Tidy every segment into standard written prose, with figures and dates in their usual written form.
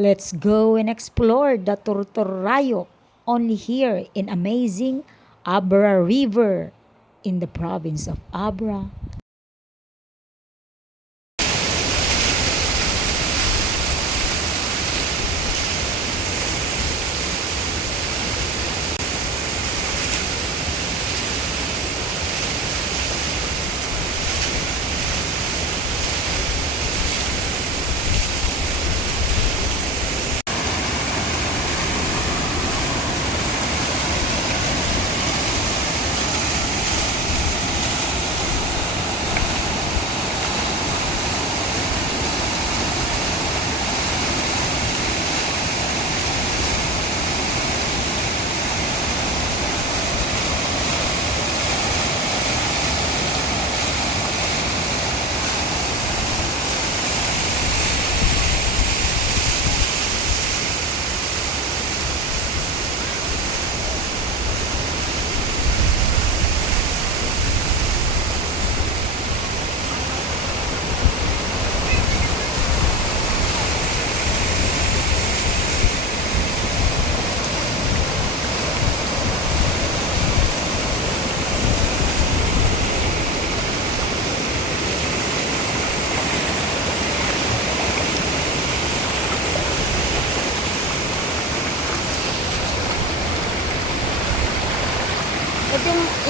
Let's go and explore the Tortorayo only here in amazing Abra River in the province of Abra.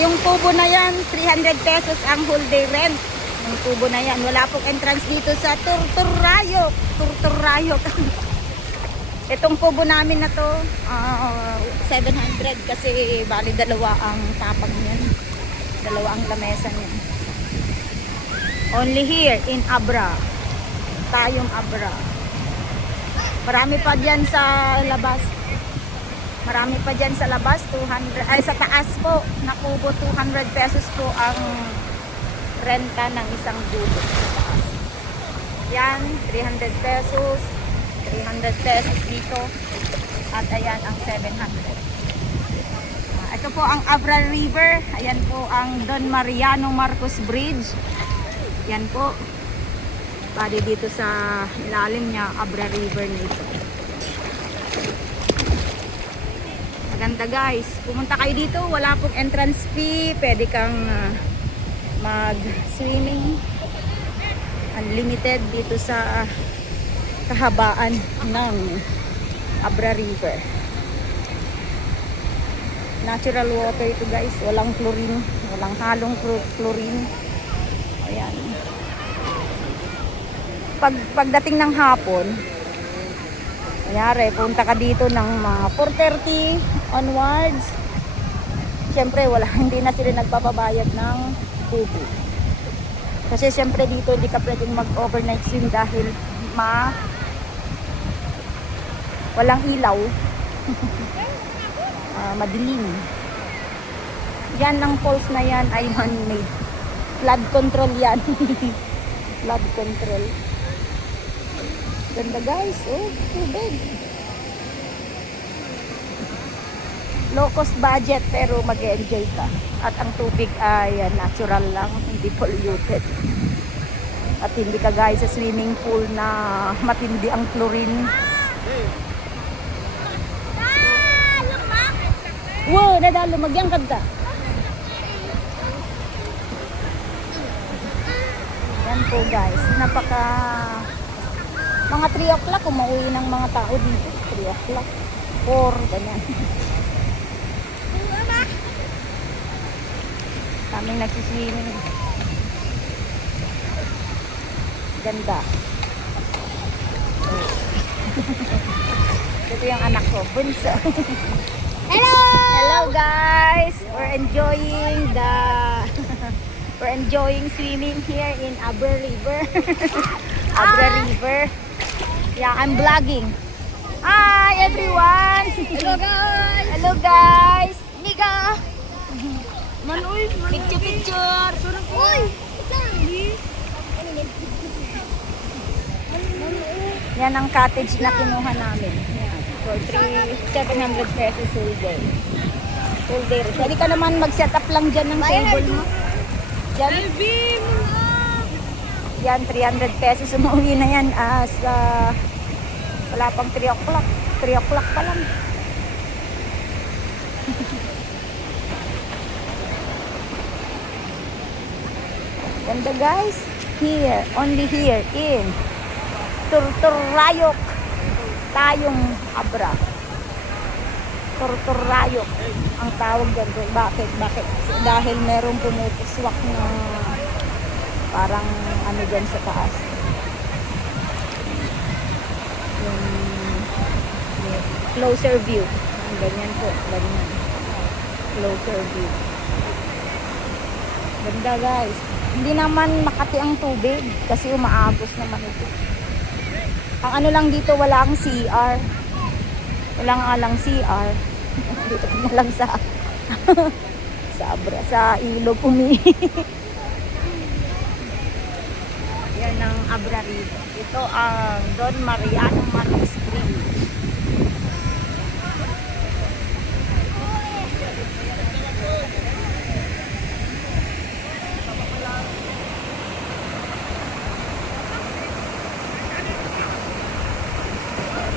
Yung tubo na yan, 300 pesos ang whole day rent. Yung tubo na yan, wala pong entrance dito sa Tortorayo. Itong tubo namin na to, 700 kasi bali dalawa ang tapag niyan. Dalawa ang lamesa niyan. Only here in Abra. Tayong Abra. Marami pa dyan sa labas. Marami pa dyan sa labas, 200, ay sa taas po, na kubo, 200 pesos po ang renta ng isang kubo sa taas. Yan, 300 pesos, 300 pesos dito, at ayan ang 700. Ito po ang Abra River, ayan po ang Don Mariano Marcos Bridge. Yan po, bali dito sa ilalim niya, Abra River nito. Ganda guys, pumunta kayo dito, wala pong entrance fee, pwede kang mag-swimming unlimited dito sa kahabaan ng Abra River. Natural water ito guys, walang chlorine, walang halong chlorine. Ayan. Pagdating ng hapon, kunyari, punta ka dito ng mga 4:30 onwards. Siyempre, hindi na sila nagpapabayad ng tubo. Kasi siyempre dito hindi ka pwedeng mag-overnight swim dahil walang ilaw. Madilim. Yan ang falls na yan ay man-made. Flood control yan. Flood control. Ganda guys, oh, tubig. Low cost budget pero mag-enjoy ka. At ang tubig ay natural lang, hindi polluted. At hindi ka guys sa swimming pool na matindi ang chlorine. Wow, nadalo magyang kanta. Yan po guys, mga 3 o'clock umuwi ng mga tao dito. 3 o'clock, 4, ganyan. Kaming nagsiswimming. Ganda. Ito yung anak ko, bunso. Hello! Hello guys! We're enjoying swimming here in Abra River. Abra River. Yeah, I'm vlogging. Hi everyone! Hello guys! Hello guys! Mika! Manoy! Picture! Uy! Yan ang cottage na kinuha namin. Yan. For 700 pesos whole day. Whole day. Pwede ka naman mag-set up lang dyan ng table mo. Yan. Yan, 300 pesos. Umuwi na yan as Wala pang 3 o'clock. 3 o'clock pa lang. Ganda guys. Here, only here in Turturayok. Tayong Abra. Turturayok ang tawag dyan. Bakit? Bakit? Dahil merong pumupuswak na parang ano dyan sa taas. Yung closer view. Ganyan po. Ganyan. Closer view. Ganda guys. Hindi naman Makati ang tubig kasi umaagos naman ito. Ang ano lang dito, walang CR. Wala nga lang CR. Dito na lang sa sa Abra, sa ilog Yan ang Abra rito. Ito ang Don Mariano Marquez Bridge.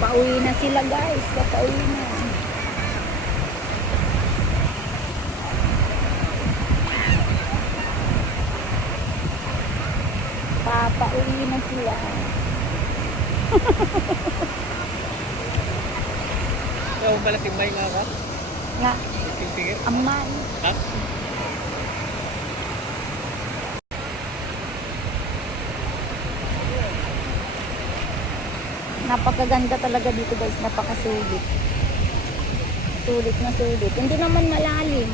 Pauwi na sila guys, papauwi na. Papauwi na sila. So, malatimbay nga ka? Nga, Tingtingin? aman. Ha? Napakaganda talaga dito guys, napakasulit. Sulit na sulit. Hindi naman malalim.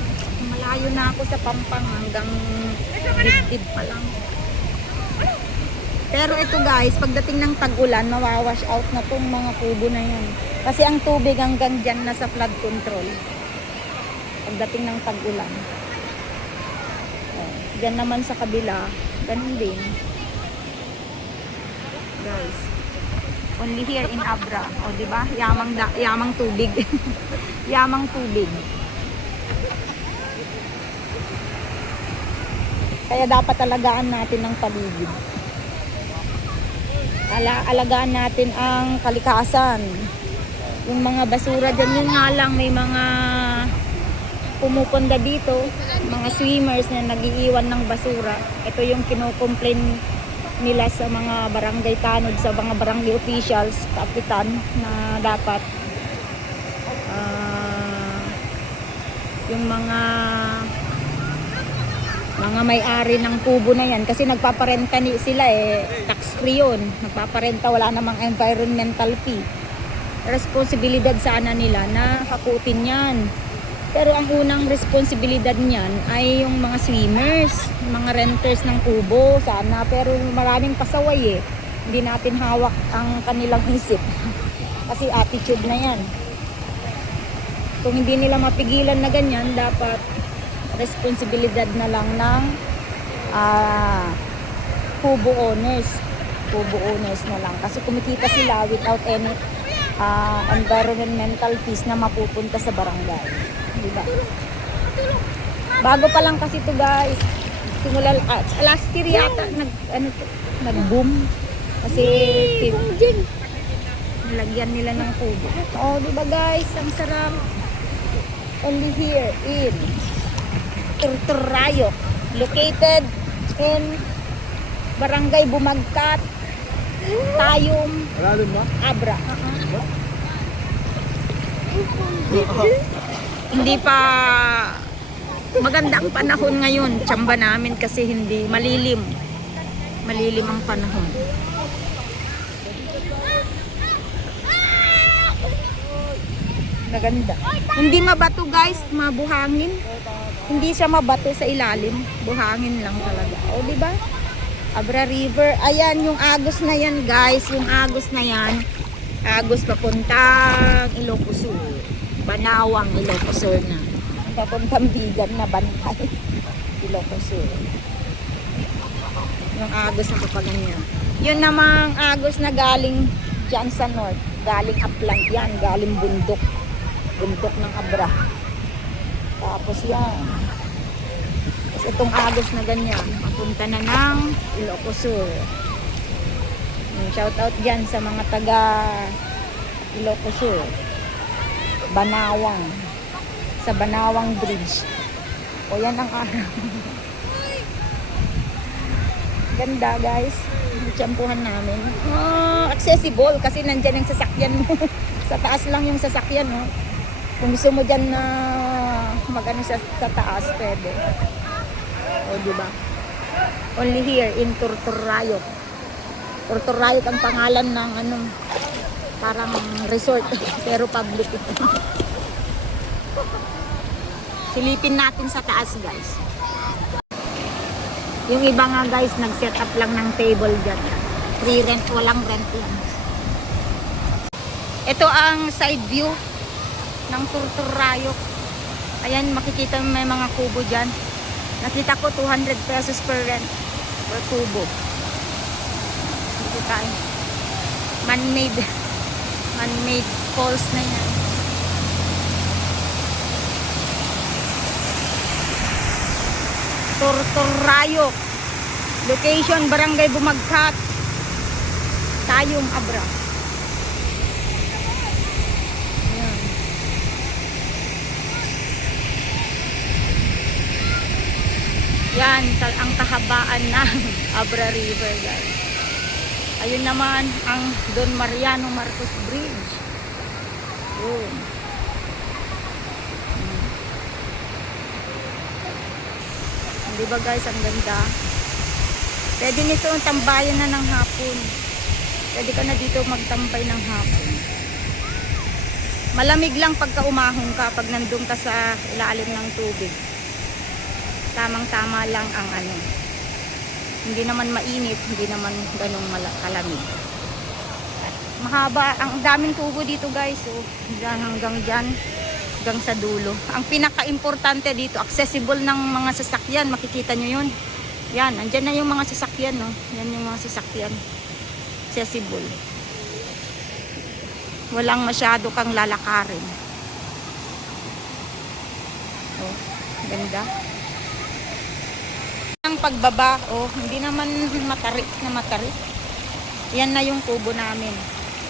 Malayo na ako sa Pampang hanggang dibdib pa lang. Pero ito guys, pagdating ng tag-ulan, mawawash out na tong mga kubo na yan. Kasi ang tubig hanggang dyan na sa flood control. Pagdating ng tag-ulan. Dyan naman sa kabila, ganun din. Guys. Only here in Abra. O, di ba? Yamang tubig. Yamang tubig. Kaya dapat alagaan natin ang paligid. Alagaan natin ang kalikasan. Yung mga basura dyan, yun nga lang may mga pumupunta dito, mga swimmers na nagiiwan ng basura. Ito yung kino-complain nila sa mga barangay tanod, sa mga barangay officials, kapitan, na dapat yung mga may-ari ng kubo na yan, kasi nagpaparenta sila tax free yun, nagpaparenta, wala namang environmental fee. Responsibilidad sana nila na hakutin yan. Pero ang unang responsibilidad niyan ay yung mga swimmers, mga renters ng kubo sana. Pero maraming pasaway Hindi natin hawak ang kanilang isip. Kasi attitude na yan. Kung hindi nila mapigilan na ganyan, dapat responsibilidad na lang ng kubo owners. Kubo owners na lang. Kasi kumikita sila without any environmental fees na mapupunta sa barangay. Diba? Bago pa lang kasi to guys. Simula last year yata nag-boom. Kasi nilagyan nila ng kubo. Oh, diba guys? Ang sarap. Only here in Turturayok, located in Barangay Bumagkat, Tayong Abra. Hindi pa magandang panahon ngayon. Tsamba namin kasi hindi malilim. Malilim ang panahon. Maganda. Hindi mabato guys, mabuhangin. Hindi siya mabato sa ilalim. Buhangin lang talaga. O, di ba? Abra River. Ayan yung agos na yan guys. Yung agos na yan. Agos papuntang Ilocos Sur. Banawang Ilocos Sur na. Papuntang Bigan na Bantay. Ilocos Sur. Yung agos na kapaganyan. Yun namang agos na galing dyan sa north. Galing upland yan. Galing bundok. Bundok ng Abra. Tapos yan. Tapos itong agos na ganyan. Papunta na ng Ilocos Sur. Shout out dyan sa mga taga Ilocos Sur. Banawang. Sa Banawang Bridge. O yan ang araw. Ganda guys. Tiyempuhan namin. Accessible kasi nandyan yung sasakyan mo. Sa taas lang yung sasakyan, no? Kung gusto mo dyan na magano sa taas, pwede. O, diba? Only here in Tortorayok. Tortorayok ang pangalan ng parang resort. Pero public ito. Silipin natin sa taas, guys. Yung iba nga guys, nag-set up lang ng table dyan. Free rent, walang rent yan. Ito ang side view ng Tortorayok. Ayan, makikita may mga kubo dyan. Nakita ko 200 pesos per rent per kubo. Dito tayo. Man-made falls na yan. Tortorayok. Location, Barangay Bumagkat. Tayum, Abra. Ayan. Yan, ang kahabaan ng Abra River, guys. Ayun naman ang Don Mariano Marcos Bridge. Yun. Di ba guys, ang ganda. Pwede nito ang tambayan na ng hapon. Pwede ka na dito magtambay ng hapon. Malamig lang pagka umahon ka, pag nandun ka sa ilalim ng tubig. Tamang-tama lang ang hindi naman mainit, hindi naman ganong kalamig. At mahaba, ang daming tubo dito guys. So, dyan hanggang dyan. Hanggang sa dulo. Ang pinaka-importante dito, accessible ng mga sasakyan. Makikita nyo yun. Yan, andyan na yung mga sasakyan. No? Yan yung mga sasakyan. Accessible. Walang masyado kang lalakarin. Oh, ganda. Ang pagbaba, oh, hindi naman matarik na matarik. Yan na yung kubo namin.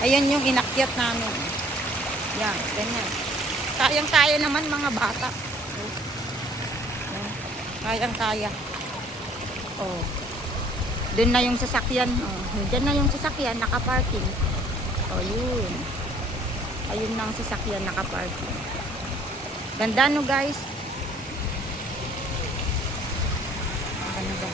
Ayan yung inakyat namin. Yan, ganyan. Kayang-kaya naman mga bata. Kayang-kaya. Oh. Doon na yung sasakyan. Oh. Diyan na yung sasakyan, nakaparking. Oh, yun. Ayun na ang sasakyan, nakaparking. Ganda no guys. Ganda.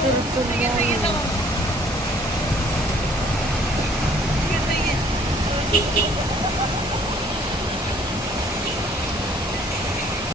Turtulyan.